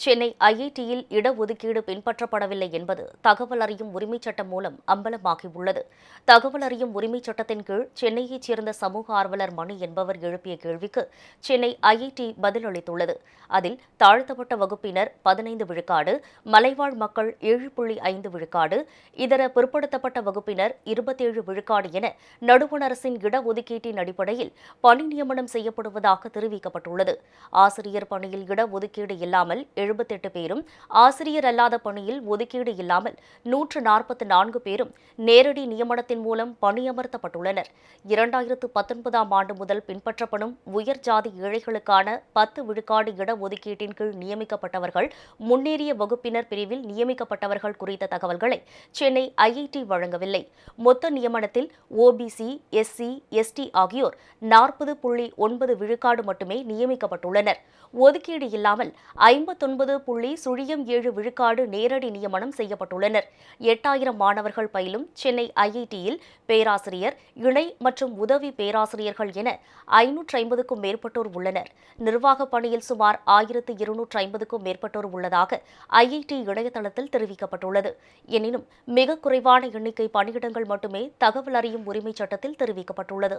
சென்னை ஐஐடியில் இடஒதுக்கீடு பின்பற்றப்படவில்லை என்பது தகவல் அறியும் உரிமைச் சட்டம் மூலம் அம்பலமாகியுள்ளது. தகவல் அறியும் உரிமைச் சட்டத்தின் கீழ் சென்னையைச் சேர்ந்த சமூக ஆர்வலர் மணி என்பவர் எழுப்பிய கேள்விக்கு சென்னை ஐஐடி பதிலளித்துள்ளது. அதில் தாழ்த்தப்பட்ட வகுப்பினர் பதினைந்து விழுக்காடு மலைவாழ் மக்கள் ஏழு புள்ளி ஐந்து விழுக்காடு இதர பிற்படுத்தப்பட்ட வகுப்பினர் இருபத்தேழு விழுக்காடு என நடுவண் அரசின் இடஒதுக்கீட்டின் அடிப்படையில் பணி நியமனம் செய்யப்படுவதாக தெரிவிக்கப்பட்டுள்ளது. ஆசிரியர் பணியில் இடஒதுக்கீடு இல்லாமல் எழுபத்தெட்டு பேரும் ஆசிரியர் அல்லாத பணியில் ஒதுக்கீடு இல்லாமல் நூற்று நாற்பத்தி நான்கு பேரும் நேரடி நியமனத்தின் மூலம் பணியமர்த்தப்பட்டுள்ளனர். இரண்டாயிரத்து பத்தொன்பதாம் ஆண்டு முதல் பின்பற்றப்படும் உயர் ஜாதி ஏழைகளுக்கான பத்து விழுக்காடு இடஒதுக்கீட்டின் கீழ் நியமிக்கப்பட்டவர்கள் முன்னேறிய வகுப்பினர் பிரிவில் நியமிக்கப்பட்டவர்கள் குறித்த தகவல்களை சென்னை ஐஐடி வழங்கவில்லை. மொத்த நியமனத்தில் ஓபிசி எஸ்சி எஸ்டி ஆகியோர் நாற்பது புள்ளி ஒன்பது விழுக்காடு மட்டுமே நியமிக்கப்பட்டுள்ளனர். ஒதுக்கீடு இல்லாமல் ஐம்பத்தொன்பது புள்ளி சுழியம் ஏழு விழுக்காடு நேரடி நியமனம் செய்யப்பட்டுள்ளனர். எட்டாயிரம் மாணவர்கள் பயிலும் சென்னை ஐஐடியில் பேராசிரியர் இணை மற்றும் உதவி பேராசிரியர்கள் என ஐநூற்று ஐம்பதுக்கும் மேற்பட்டோர் உள்ளனர். நிர்வாக பணியில் சுமார் ஆயிரத்து இருநூற்று ஐம்பதுக்கும் மேற்பட்டோர் உள்ளதாக ஐஐடி இணையதளத்தில் தெரிவிக்கப்பட்டுள்ளது. எனினும் மிக குறைவான எண்ணிக்கை பணியிடங்கள் மட்டுமே தகவல் அறியும் உரிமைச் சட்டத்தில் தெரிவிக்கப்பட்டுள்ளது.